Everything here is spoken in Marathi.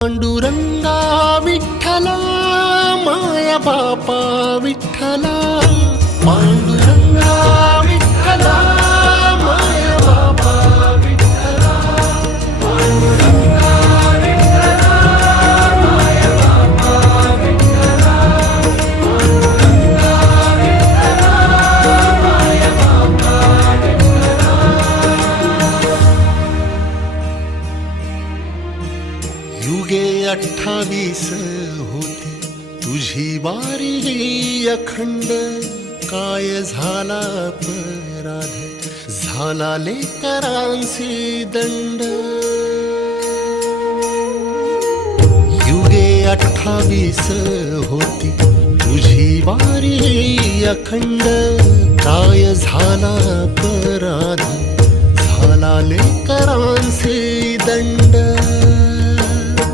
पांडुरंगा विठ्ठला माया बापा विठ्ठला पांडुरंगा विठ्ठला माया बापा विठ्ठला पांडुरंगा विठ्ठला माया बापा विठ्ठला पांडुरंगा विठ्ठला माया बापा विठ्ठला। युगे 28 होती तुझी वारी ही अखंड, काय झाला अपराध झाला लेकरांसी दंड। युगे 28 होती तुझी वारी ही अखंड, काय झाला अपराध झाला लेकरांसी दंड।